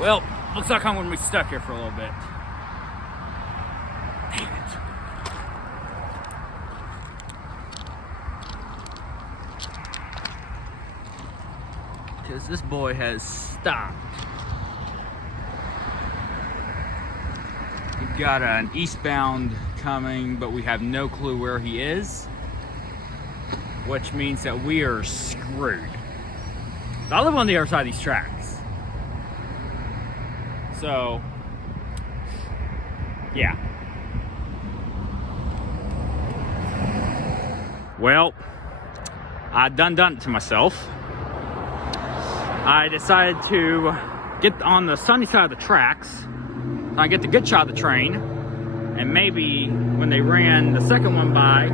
Well, looks like I'm gonna be stuck here for a little bit. Damn it. Because this boy has stopped. We've got an eastbound coming, but we have no clue where he is, which means that we are screwed. I live on the other side of these tracks. So, yeah. Well, I done it to myself. I decided to get on the sunny side of the tracks so I get the good shot of the train, and maybe when they ran the second one by,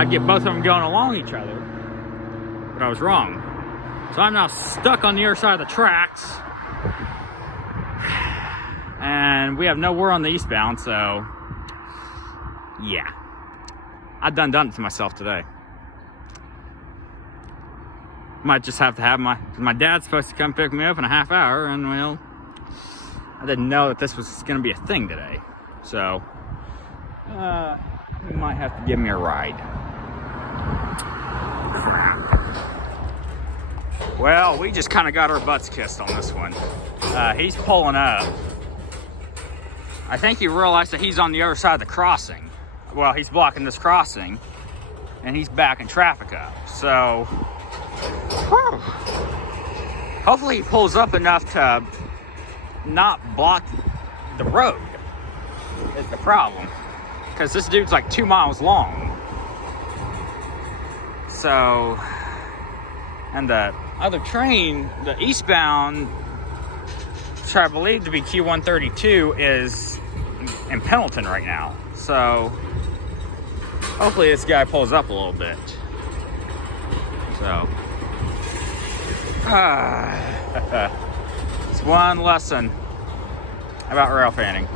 I'd get both of them going along each other. But I was wrong. So I'm now stuck on the other side of the tracks. And we have nowhere on the eastbound, so yeah. I done it to myself today. Might just have to have my dad's supposed to come pick me up in a half hour, and well, I didn't know that this was gonna be a thing today. So, you might have to give me a ride. Crap. Well, we just kind of got our butts kissed on this one. He's pulling up. I think he realized that he's on the other side of the crossing. Well, he's blocking this crossing, and he's backing traffic up. So, whew. Hopefully he pulls up enough to not block the road is the problem. Because this dude's like 2 miles long. So, and the other train, the eastbound, which I believe to be Q362, is in Pendleton right now. So hopefully this guy pulls up a little bit. So it's one lesson about rail fanning.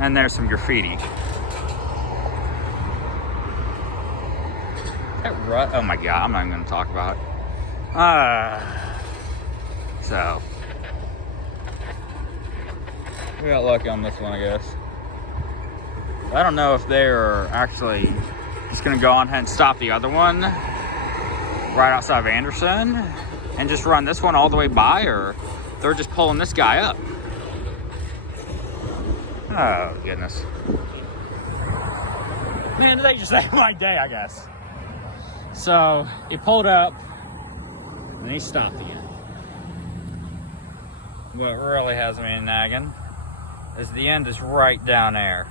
And there's some graffiti. Oh my god, I'm not even gonna talk about it. So we got lucky on this one, I guess. I don't know if they're actually just gonna go on ahead and stop the other one right outside of Anderson and just run this one all the way by, or they're just pulling this guy up. Oh goodness. Man, they just made my day, I guess. So he pulled up and he stopped again. What really has me nagging is the end is right down there.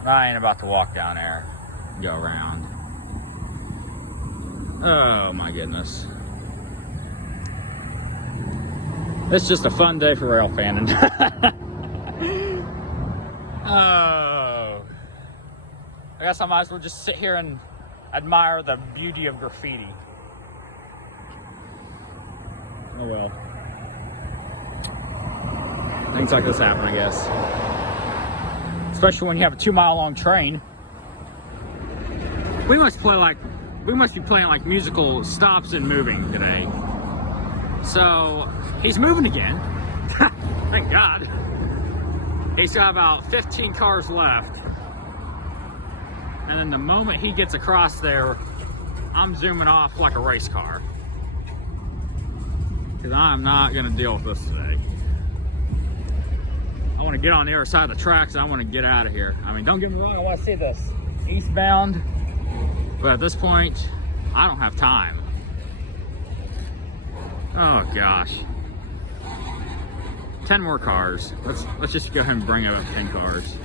And I ain't about to walk down there and go around. Oh my goodness. It's just a fun day for rail fanning. Oh. I guess I might as well just sit here and admire the beauty of graffiti. Oh well. Things like this happen, I guess. Especially when you have a 2 mile long train. We must be playing like musical stops and moving today. So he's moving again. Thank God. He's got about 15 cars left. And then the moment he gets across there, I'm zooming off like a race car. Because I'm not going to deal with this today. I want to get on the other side of the tracks and I want to get out of here. I mean, don't get me wrong, I want to see this eastbound. But at this point, I don't have time. Oh gosh. 10 more cars. Let's just go ahead and bring up 10 cars.